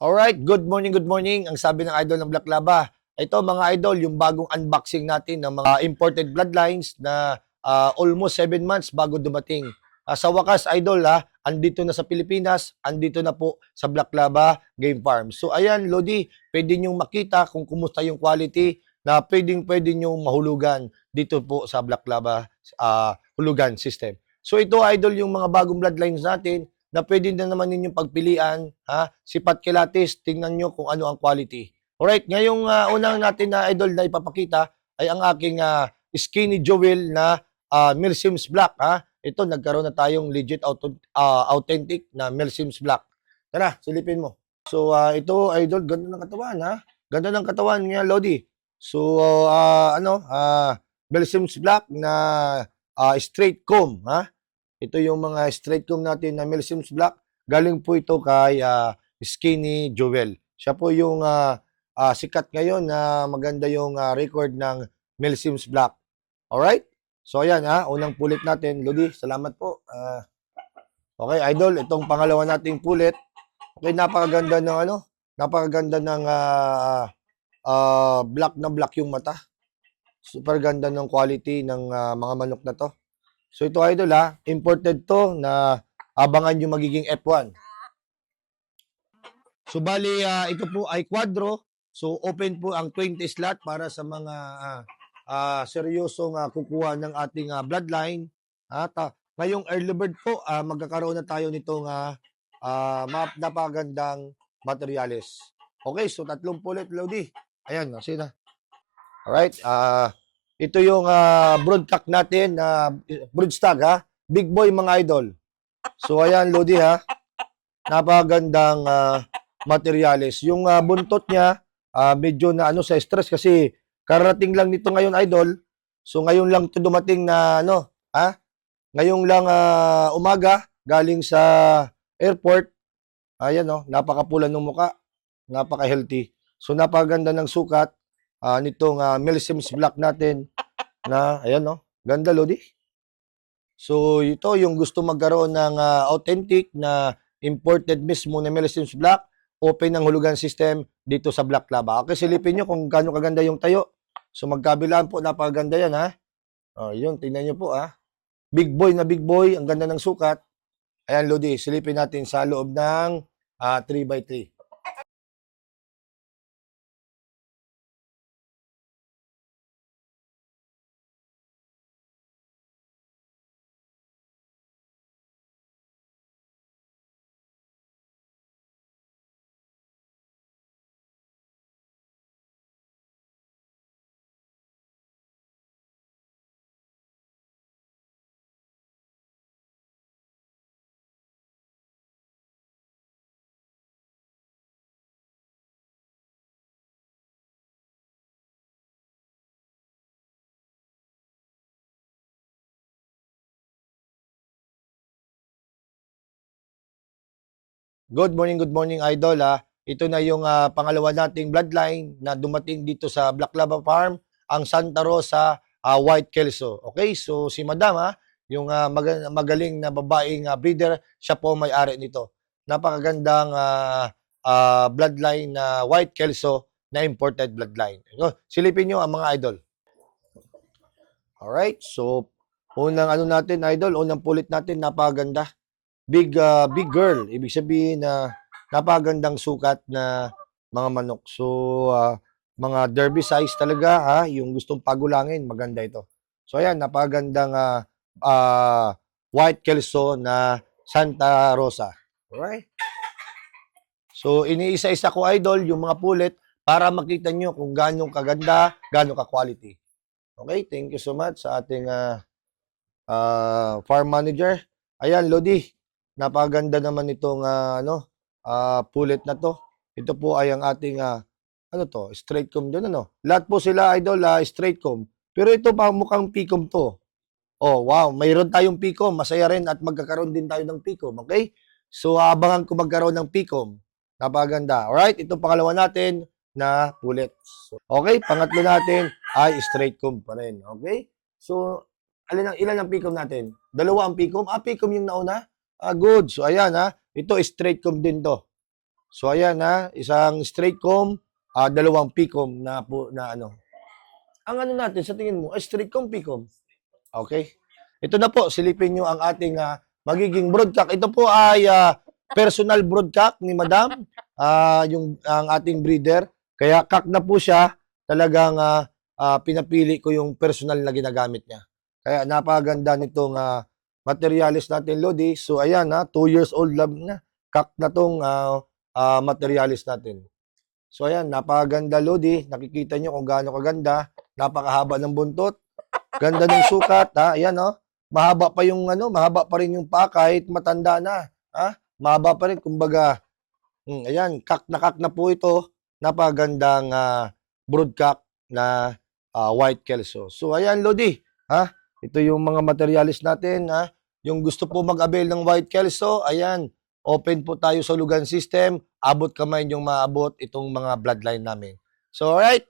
Alright, good morning, good morning. Ang sabi ng idol ng Black Laba, ito mga idol, yung bagong unboxing natin ng mga imported bloodlines na almost 7 months bago dumating. Sa wakas, idol, andito na sa Pilipinas, andito na po sa Black Laba Game Farm. So ayan, Lodi, pwede nyo makita kung kumusta yung quality na pwede nyo mahulugan dito po sa Black Laba hulugan system. So ito, idol, yung mga bagong bloodlines natin na pwede na naman ninyong pagpilian, sipat kilatis, tingnan nyo kung ano ang quality. Alright, ngayong unang natin na idol na ipapakita ay ang aking Skinny Jewel na Milsims Black. Ito, nagkaroon na tayong legit authentic na Milsims Black. Tara, silipin mo. So, ito, idol, ganda ng katawan, Ganda ng katawan niya, Lodi. So, Milsims Black na straight comb, Ito yung mga straight comb natin na Milsims Black. Galing po ito kay Skinny Jewel. Siya po yung sikat ngayon na maganda yung record ng Milsims Black. Alright? So ayan unang pulit natin. Lodi, salamat po. Okay, idol, itong pangalawa nating pulit. Okay, napakaganda ng napakaganda ng black na black yung mata. Super ganda ng quality ng mga manok na to. So ito idol imported to na abangan yung magiging F1. So bali ito po ay quadro. So open po ang 20 slot para sa mga seryosong kukuha ng ating bloodline. At ngayong early bird po magkakaroon na tayo nitong napakagandang materials. Okay, so tatlong pulit Lodi. Ayan, sina. Alright, ito yung broodcock natin na broodstag Big boy mga idol. So ayan Lodi napakagandang materials. Yung buntot niya medyo na sa stress kasi karating lang nito ngayon idol. So ngayon lang 'to dumating na ngayong lang umaga galing sa airport. Ayan napakapula ng muka, napaka-healthy. So napakaganda ng sukat nitong Milsims Black natin na ayan ganda Lodi. So ito yung gusto magkaroon ng authentic na imported mismo na Milsims Black, open ng hulugan system dito sa Black Laba. Okay, silipin nyo kung gaano kaganda yung tayo. So magkabilaan po, napakaganda yan yun, tingnan nyo po Big boy na big boy, ang ganda ng sukat. Ayan Lodi, silipin natin sa loob ng 3x3. Good morning idol Ito na yung pangalawa nating bloodline na dumating dito sa Black Lava Farm, ang Santa Rosa White Kelso. Okay, so si Madam yung magaling na babaeng breeder, siya po may-ari nito. Napakagandang bloodline na White Kelso na imported bloodline. Silipin nyo ang mga idol. Alright, so unang natin idol, unang pulit natin, napakaganda. Big girl, ibig sabihin na napakagandang sukat na mga manok. So mga derby size talaga yung gustong pagulangin, maganda ito. So ayan, napakagandang white kelso na Santa Rosa. Alright? So iniisa-isa ko idol yung mga pulit para makita nyo kung gaano kaganda, gaano ka-quality. Okay, thank you so much sa ating farm manager. Ayan, Lodi. Napakaganda naman itong pulit na to. Ito po ay ang ating straight comb din Lahat po sila idol straight comb. Pero ito pa mukhang P-comb to. Oh, wow, mayroon tayong P-comb. Masaya rin at magkakaroon din tayo ng P-comb, okay? So abangan ko magkaroon ng P-comb. Napakaganda. Alright, itong pangalawa natin na pulit. So, okay, pangatlo natin ay straight comb pa rin. Okay? So, ilan ang P-comb natin? Dalawa ang P-comb. P-comb yung nauna? Good. So, ayan ito straight comb din to. So ayan ha, isang straight comb, dalawang P-comb na po na ano. Ang ano natin sa tingin mo, ay straight comb, P-comb. Okay? Ito na po, silipin nyo ang ating magiging broodcock. Ito po ay personal broodcock ni Madam, ang ating breeder. Kaya cock na po siya, talagang pinapili ko yung personal na ginagamit niya. Kaya napakaganda nitong materialis natin, Lodi. So ayan 2 years old lang na. Cock na tong materialis natin. So ayan, napakaganda, Lodi. Nakikita nyo kung gaano kaganda. Napakahaba ng buntot. Ganda ng sukat, Ayan, mahaba pa yung mahaba pa rin yung paa kahit matanda na, Mahaba pa rin kumbaga, ayan, kak na po ito. Napakagandang broodcock na white Kelso. So ayan, Lodi, ito yung mga materialis natin, Yung gusto po mag-avail ng white Kelso, ayan, open po tayo sa Lugan System. Abot kamay yung maabot itong mga bloodline namin. So alright.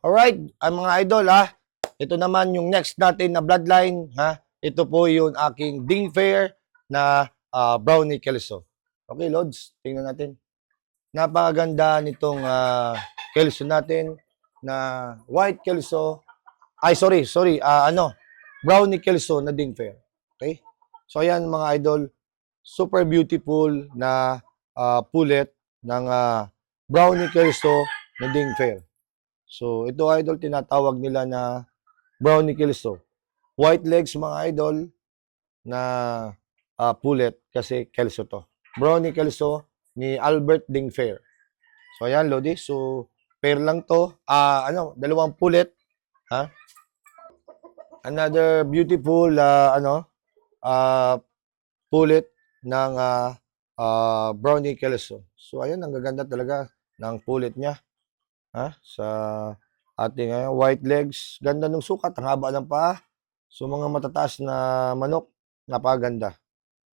Alright, ang mga idol ito naman yung next natin na bloodline Ito po yung aking Ding Fair na Brownie Kelso. Okay, Lods, tingnan natin. Napakaganda nitong Kelso natin na white Kelso. Ay, sorry, Brownie Kelso na Ding Fair. Okay? So ayan mga idol, super beautiful na pullet ng Brownie Kelso na Ding Fair. So, ito idol, tinatawag nila na Brownie Kelso. White legs mga idol na pullet kasi Kelso to. Brownie Kelso ni Albert Ding Fair. So, ayan, Lodi. So, pair lang to. Dalawang pullet. Another beautiful, pullet ng Brownie Kelso. So, ayan, ang gaganda talaga ng pullet niya. Sa ating white legs. Ganda ng sukat, ang haba ng paa. So, mga matataas na manok, napakaganda.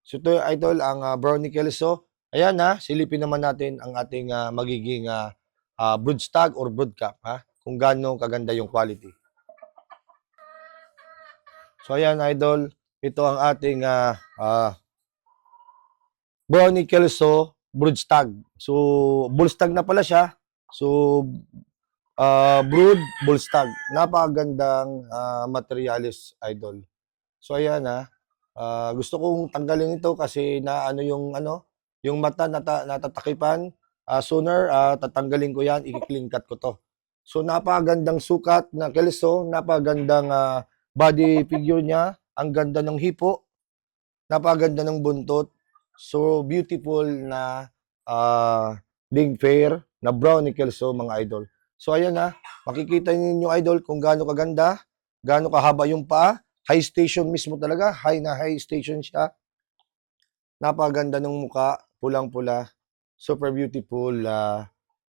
So, ito idol, ang Brownie Kelso. Ayan silipin naman natin ang ating magiging brood stag or broodcock, kung gaano kaganda yung quality. So, ayan idol, ito ang ating Brownie Kelso brood stag. So, bull stag na pala siya. So, brood bull stag. Napakagandang materialis, idol. So ayan gusto kong tanggalin ito kasi yung mata natatakipan. Sooner tatanggalin ko yan, i-clean cut ko to. So napakagandang sukat na Kelso, napakagandang body figure niya, ang ganda ng hipo, napakaganda ng buntot. So beautiful na Ding Fair na Brownie Kelso mga idol. So ayan makikita niyo idol kung gaano kaganda, gaano kahaba yung paa, high station mismo talaga, high station siya. Napakaganda ng muka, pulang-pula, super beautiful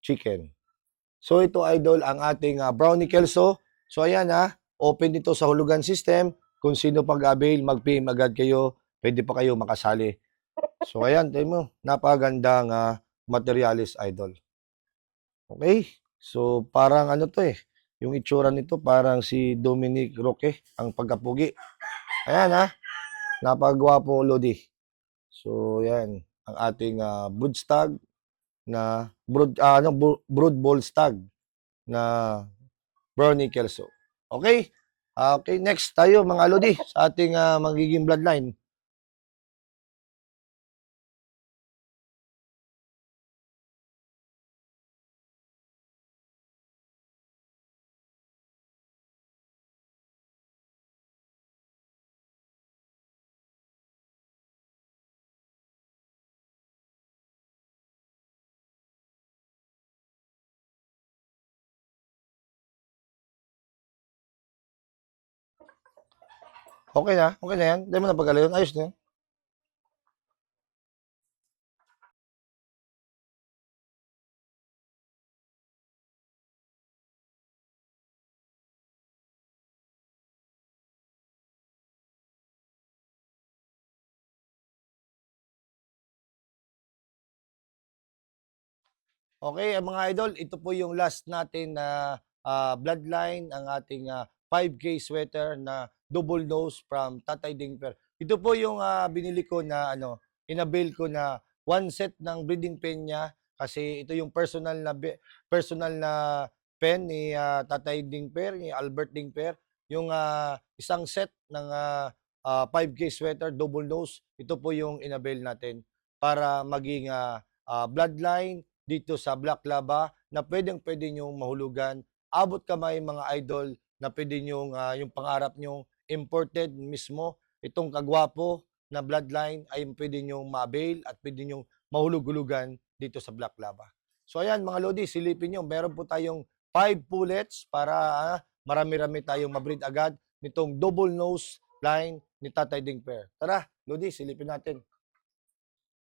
chicken. So ito idol ang ating Brownie Kelso. So ayan open dito sa Hulugan System. Kung sino pag-avail, mag-PM agad kayo, pwede pa kayo makasali. So ayan, tayo mo, napakagandang materialis idol. Okay? So, parang yung itsura nito parang si Dominic Roque, ang pagkapugi. Ayan napagwapo Lodi. So, yan, ang ating brood stag na brood bull stag na Brownie Kelso. Okay? Okay, next tayo mga Lodi sa ating magiging bloodline. Okay na yan. Hindi mo na pagalayon. Ayos na yan. Okay, mga idol, ito po yung last natin na bloodline, ang ating 5K sweater na double nose from Tatay Dingper. Ito po yung binili ko na inabil ko na one set ng breeding pen niya kasi ito yung personal na pen ni Tatay Dingper, ni Albert Dingper. Yung isang set ng 5K sweater double nose, ito po yung inabil natin para maging bloodline dito sa Black Laba na pwedeng-pwede nyong mahulugan. Abot kamay mga idol na pwede nyong yung pangarap nyong imported mismo. Itong kagwapo na bloodline ay pwede nyong ma-avail at pwede nyong mahulug-hulugan dito sa Black Laba. So ayan mga Lodi, silipin nyo. Meron po tayong 5 pullets para marami-rami tayong mabreed agad nitong double nose line ni Tatay Dingper. Tara, Lodi, silipin natin.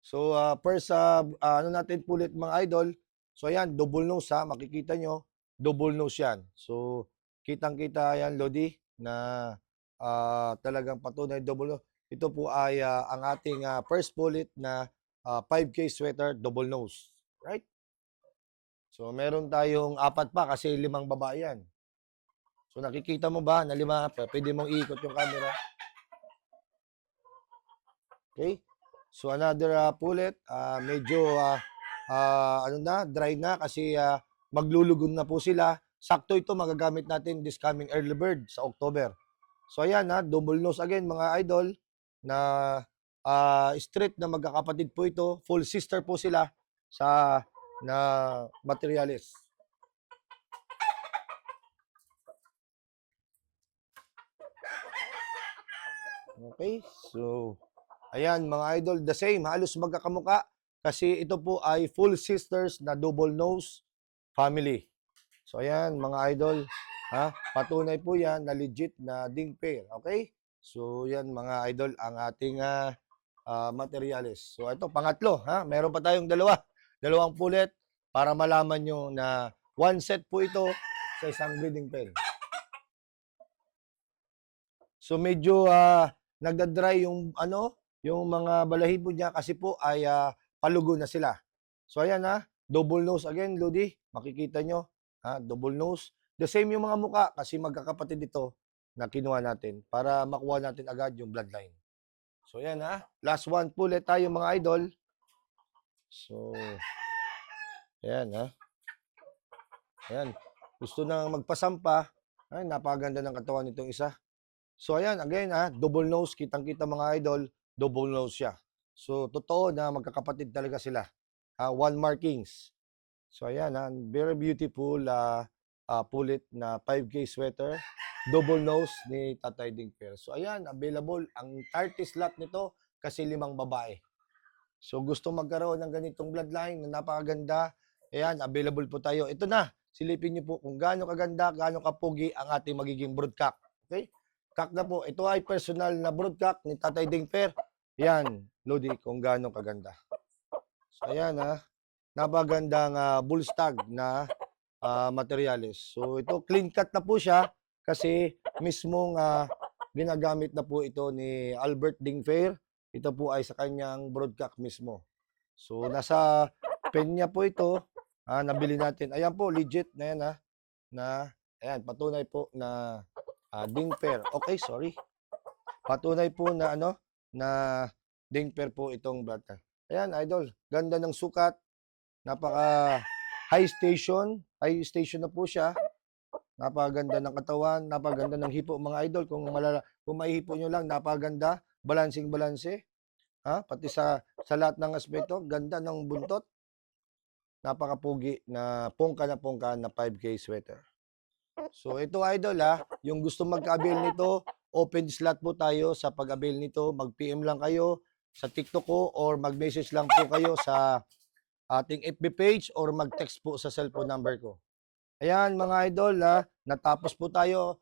So, first, ano natin pulit mga idol. So, ayan, double nose ha. Makikita nyo, double nose yan. So, kitang-kita yan, Lodi, na talagang patunay double nose. Ito po ay ang ating first pulit na 5K sweater, double nose. Right? So, meron tayong apat pa kasi 5 babae yan. So, nakikita mo ba na 5? Pwede mong iikot yung camera. Okay? So another pulit, medyo dry na kasi maglulugon na po sila. Sakto ito magagamit natin this coming early bird sa October. So ayan double nose again mga idol na straight na magkakapatid po ito. Full sister po sila sa na materialis. Okay, so ayan mga idol, the same, halos magkakamuka kasi ito po ay full sisters na double nose family. So ayan mga idol, patunay po yan na legit na ding pair, okay? So yan mga idol ang ating materials. So ito pangatlo, meron pa tayong dalawang pulet para malaman nyo na one set po ito sa isang breeding pair. So medyo nagda-dry yung yung mga balahibo niya kasi po ay palugo na sila. So ayan double nose again, Lodi. Makikita nyo, double nose. The same yung mga muka kasi magkakapatid ito na kinuha natin para makuha natin agad yung bloodline. So ayan last one po ulit tayo mga idol. So ayan Ayan. Gusto nang magpasampa. Ay, napakaganda ng katawan nitong isa. So ayan, again double nose, kitang-kita mga idol, double nose siya. So totoo na magkakapatid talaga sila. One markings. So ayan very beautiful pulit na 5K sweater, double nose ni Tatay Dingper. So ayan, available ang 30 slot nito kasi 5 babae. So gusto magkaroon ng ganitong bloodline na napakaganda, ayan, available po tayo. Ito na, silipin niyo po kung gaano kaganda, gaano kapugi ang ating magiging broodcock. Okay? Cock na po. Ito ay personal na broodcock ni Tatay Dingper. Yan, Lodi, kung gaano kaganda. So, ayan napagandang bull stag na materials. So, ito, clean cut na po siya kasi mismong ginagamit na po ito ni Albert Dingper. Ito po ay sa kanyang broodcock mismo. So, nasa pen niya po ito. Nabili natin. Ayan po, legit na yan ayan, patunay po na Dingper. Okay, sorry. Patunay po na na Dingper po itong brata. Ayan, idol. Ganda ng sukat. Napaka high station na po siya. Napakaganda ng katawan, napakaganda ng hipo mga idol. Kung maihipo nyo lang, napakaganda. Balansing-balanse. Pati sa lahat ng aspeto, ganda ng buntot. Napakapugi na pongka na 5K sweater. So ito idol yung gusto mag-avail nito, open slot po tayo sa pag-avail nito. Mag-PM lang kayo sa TikTok ko or mag-message lang po kayo sa ating FB page or mag-text po sa cellphone number ko. Ayan mga idol natapos po tayo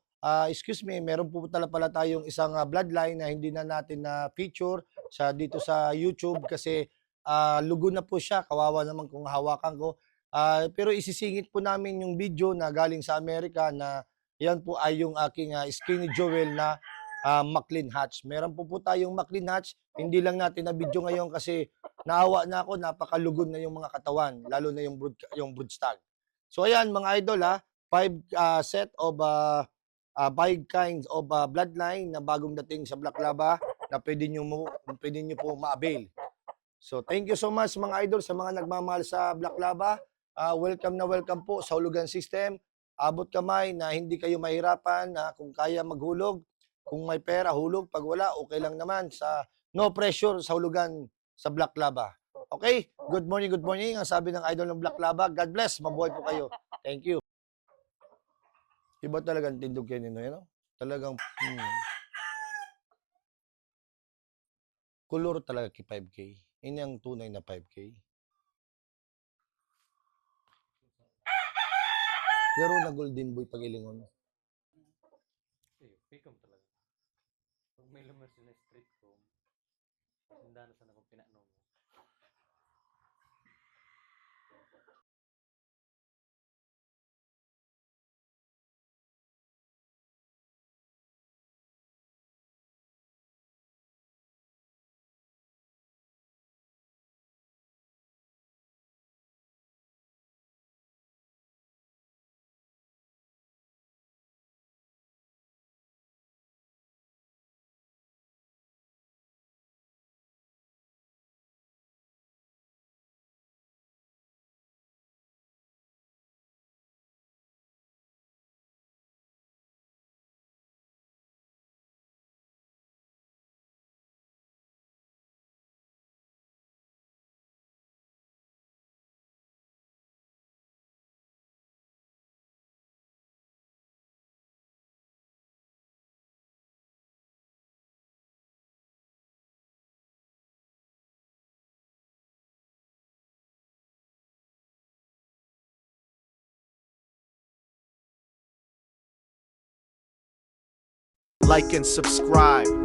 excuse me, meron po pala tayong isang bloodline na hindi na natin na feature dito sa YouTube kasi lugo na po siya. Kawawa naman kung hawakan ko. Pero isisingit po namin yung video na galing sa Amerika na yan po ay yung aking skinny jewel na McLean Hatch. Meron po tayong McLean Hatch. Hindi lang natin na video ngayon kasi naawa na ako, napakalugod na yung mga katawan, lalo na yung broodstag. So ayan mga idol, 5 set of 5 kinds of bloodline na bagong dating sa Black Laba na pwede nyo po ma-avail. So thank you so much mga idol sa mga nagmamahal sa Black Laba. Welcome na welcome po sa hulugan system. Abot kamay na hindi kayo mahirapan, kung kaya maghulog, kung may pera hulog, pag wala okay lang naman, no pressure sa hulugan sa Black Laba. Okay? Good morning, good morning. Ang sabi ng idol ng Black Laba, God bless, mabuhay po kayo. Thank you. Iba talagang tindog kayo nino, no? Talagang kulor talaga kay 5K. Ini ang tunay na 5K. Laro na Golden Boy Pagilingon. Pikom talaga. Pag may lumas na street ko, sindano sana kung pinano mo. Like and subscribe.